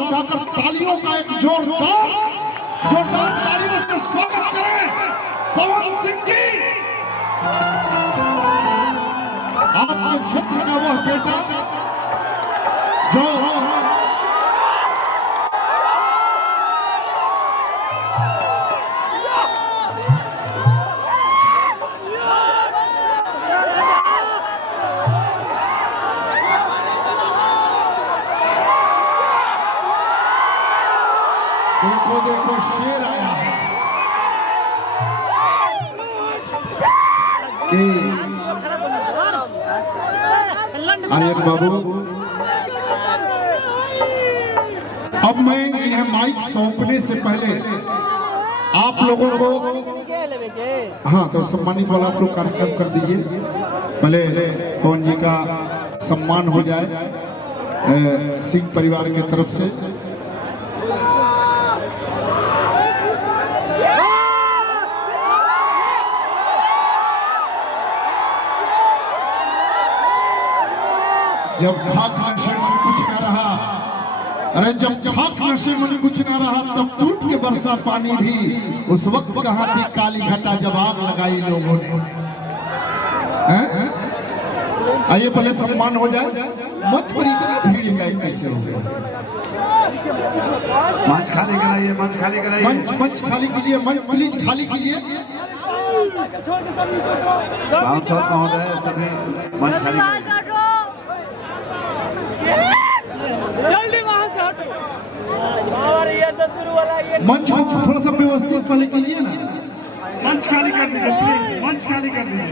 उठाकर तालियों का एक जोरदार तालियों से स्वागत करें पवन सिंह जी। आपके क्षेत्र का वह बेटा जो देखो शेर आया है कि आर्यन बाबू, अब मैं इन्हें माइक सौंपने से पहले आप लोगों को हाँ तो सम्मानित वाला आप लोग कार्यक्रम कर दीजिए, पहले पवन जी का सम्मान हो जाए सिंह परिवार की तरफ से। जब खाक नशे में कुछ न रहा, अरे जब खाक नशे में कुछ न रहा तब टूट के बरसा पानी भी, उस वक्त कहाँ थी काली घटा जब आग लगाई लोगों ने। आइए पहले सम्मान हो जाए। मंच पर इतना भीड़ है कैसे हो गया? मंच खाली कराइए, मंच खाली कराइए, मंच खाली कीजिए, मंच प्लीज खाली कीजिए। बाउंसर महोदय सभी मंच खाली कराइए। जल्दी वहां से हटो। शुरू वाला ये मंच थोड़ा सा व्यवस्थित पहले कीजिए ना। मंच खाली कर दीजिए प्लीज, मंच खाली कर दीजिए।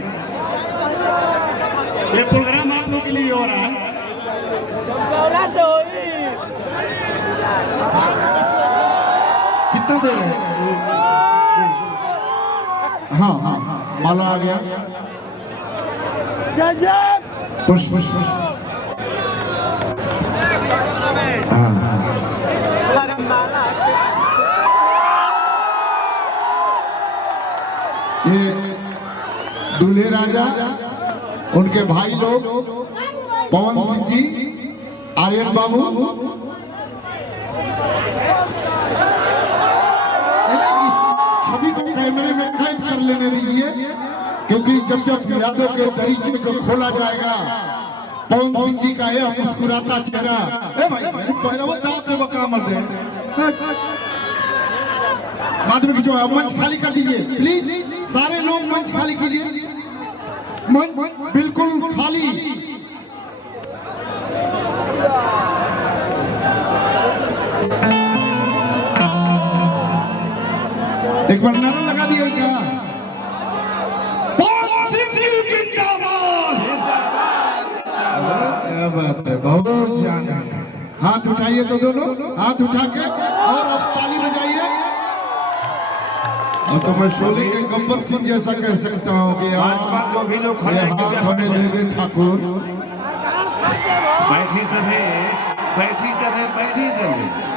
ये प्रोग्राम आप लोग के लिए हो रहा है। कितना देर है? हाँ हाँ हाँ माला आ गया। पुष्प पुष्प पुष्प। ये दूल्हे राजा, उनके भाई लोग पवन सिंह जी, आर्यन बाबू, इस छवि को कैमरे में कैद कर लेने दीजिए, क्योंकि जब जब यादों के दरीचे को खोला जाएगा पवन सिंह जी का यह मुस्कुराता चेहरा, ए भाई बाद में जो मंच खाली कर दीजिए प्लीज, सारे लोग मंच खाली कीजिए, मंच बिल्कुल खाली। एक बार नारा लगा दिया क्या? पवन सिंह जी जिंदाबाद। क्या बात है, बहुत जाना। हाथ उठाइए तो दोनों हाथ उठा के और अब ताली बजाइए। तो मैं शोले के गब्बर सिंह जैसा कह सकता हूँ कि आज जो भी लोग खड़े हैं हाथ हमें दे दे ठाकुर। बैठी सभी, बैठी सभी, बैठी सभी।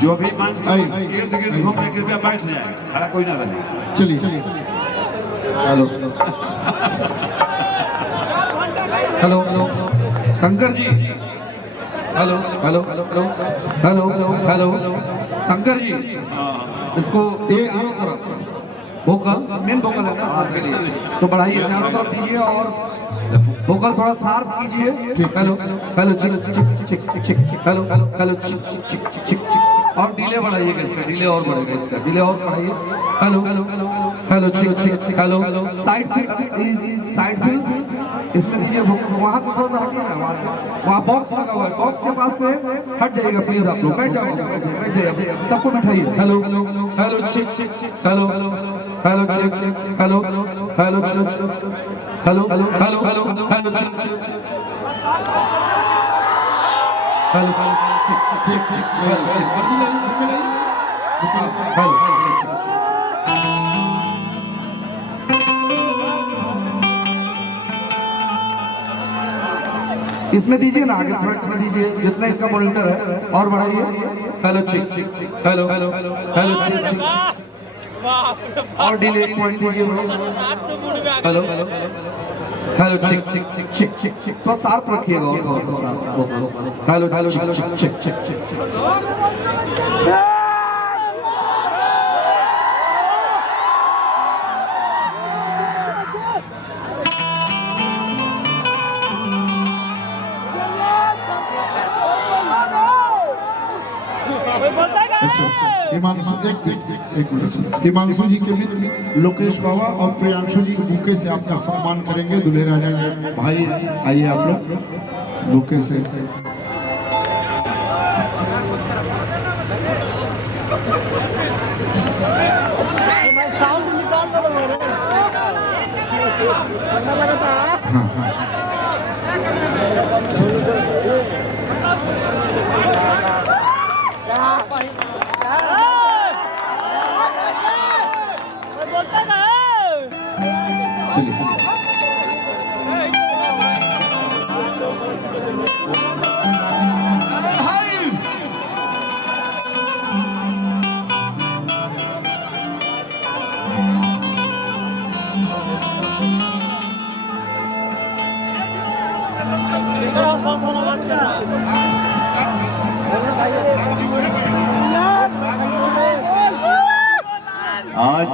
जो भी मंच के इर्द गिर्द घूम के कृपया बैठ जाए, खड़ा कोई ना रहे। चलिए hello hello Shankar ji, hello hello hello hello hello Shankar ji, इसको वोकल मेन वोकल है ना आपके लिए, तो बढ़ाइए, चारों तरफ दीजिए और वोकल थोड़ा शार्प कीजिए। हेलो हेलो चिक चिक चिक चिक, हेलो हेलो चिक चिक चिक चिक, और डिले बढ़ाइएगा इसका, डिले और बढ़ेगा इसका, डिले और बढ़ाइए। हेलो हेलो हेलो चिक चिक, हेलो साइड से इसमें इसलिए वहाँ से थोड़ा सा हटिए ना, वहाँ से, वहाँ बॉक्स लगा हुआ है, बॉक्स के पास से हट जाइएगा प्लीज। आप लोग बैठ जाओ, बैठ जाइए, सबको बैठाइए। हेलो हेलो चिक चिक, हेलो हेलो चिक चिक, हेलो हेलो चिक, हेलो हेलो हेलो हेलो चिक चिक। हेलो ठीक ठीक जल्दी लाइए बुके लाइए हेलो इसमें दीजिए ना, आगे फ्रंट में दीजिए, जितना इनका मॉनिटर है और बढ़ाइए। Hello check hello hello hello check और डिले 1 पॉइंट दीजिए बस। हेलो हेलो चेक थोड़ा शार्प रखिएगा और थोड़ा सा शार्प। हेलो हेलो चेक अच्छा हिमांशु एक मिनट हिमांशु जी के मित्र लोकेश बाबा और प्रियांशु जी बुके से आपका सम्मान करेंगे। दूल्हे राजा के भाई आइए आप लोग बुके से। हाँ हाँ चलिए आज